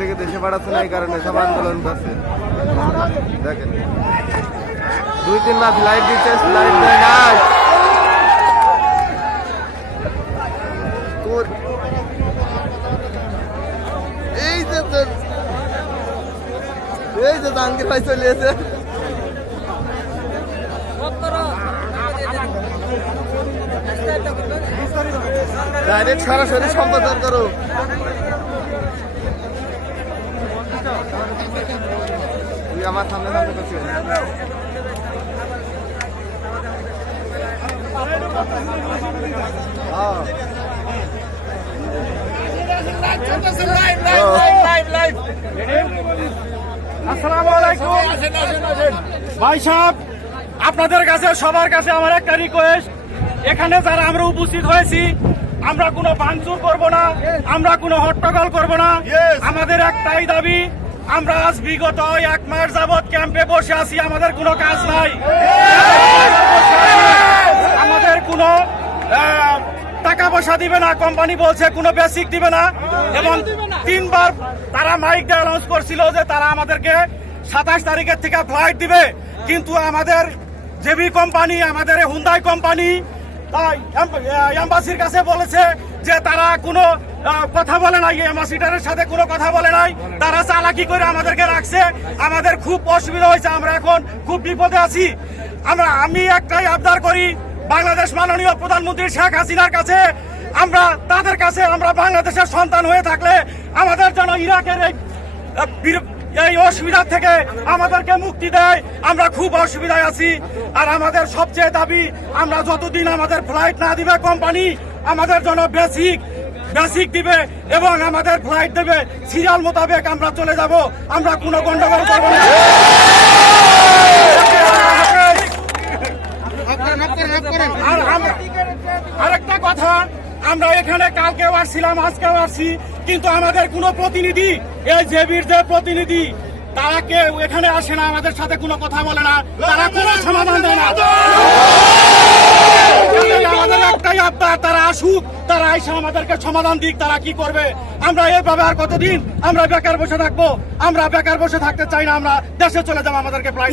থেকে দেশে পাঠাচ্ছে না, এই কারণে সব আন্দোলন করছে। দেখেন। দুই তিন মাস লাইট দিচ্ছে লাইট দেয় তোর এই যে এই যে ডাইরেক্ট সরাসরি সম্পাদন করো। তুই আমার সামনে সামনে করছিস ভাই সাহেব আপনাদের কাছে সবার কাছে আমার একটা রিকোয়েস্ট এখানে যারা আমরা উপস্থিত হয়েছি আমরা কোনো ভাঙচুর করব না আমরা কোনো হট্টগোল করব না। আমাদের একটাই দাবি আমরা আজ বিগত এক মাস যাবৎ ক্যাম্পে বসে আছি, আমাদের কোনো কাজ নাই। আমাদের কোনো টাকা পয়সা দিবে না, কোম্পানি বলছে কোনো বেসিক দিবে না। এবং তিনবার তারা মাইক দিয়ে অ্যানাউন্স করছিল যে তারা আমাদেরকে সাতাশ তারিখের থেকে ফ্লাইট দিবে। কিন্তু আমাদের জেবি কোম্পানি, আমাদের হুন্দাই কোম্পানি এম্বাসির কাছে বলেছে যে তারা কোনো কথা বলে নাই এম্বাসিডারের সাথে কোনো কথা বলে নাই। তারা চালাকি করে আমাদেরকে রাখছে। আমাদের খুব অসুবিধা হয়েছে, আমরা এখন খুব বিপদে আছি। আমরা, আমি একটাই আবদার করি, বাংলাদেশ মাননীয় প্রধানমন্ত্রী শেখ হাসিনার কাছে, আমরা তাদের কাছে, আমরা বাংলাদেশের সন্তান হয়ে থাকলে আমাদের যেন ইরাকের এই এই অসুবিধা থেকে আমাদেরকে মুক্তি দেয়। আমরা খুব অসুবিধায় আছি। আর আমাদের সবচেয়ে দাবি, আমরা যতদিন আমাদের ফ্লাইট না দিবে কোম্পানি, আমাদের জন্য বেসিক বেসিক দিবে এবং আমাদের ফ্লাইট দেবে। সিরিয়াল মোতাবেক আমরা চলে যাব। আমরা কোনো গন্ডগোল করব না। আর আরেকটা কথা, আমরা এখানে কালকেও আসছিলাম, আজকেও আসছি, কিন্তু আমাদের কোনো প্রতিনিধি, এই জেবির যে প্রতিনিধি, তারা কেউ এখানে আসে না, আমাদের সাথে কোনো কথা বলে না। তারা কোনো সমাধান দেয় না। তারা আসুক, তারা আমাদেরকে সমাধান দিক, তারা কি করবে? আমরা কতদিন আমরা বেকার বসে থাকব? আমরা বেকার বসে থাকতে চাই না, আমরা দেশে চলে যাব আমাদেরকে প্রায়।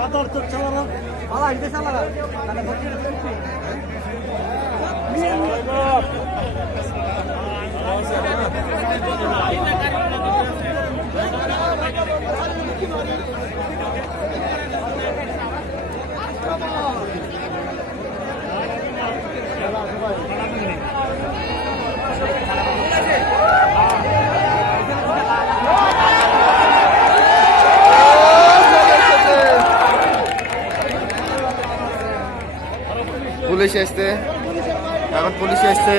Kadar Türkçelere falan gidesin bana. Bana bakıyorum. Niye mi? Police আসছে এখন পুলিশ আসছে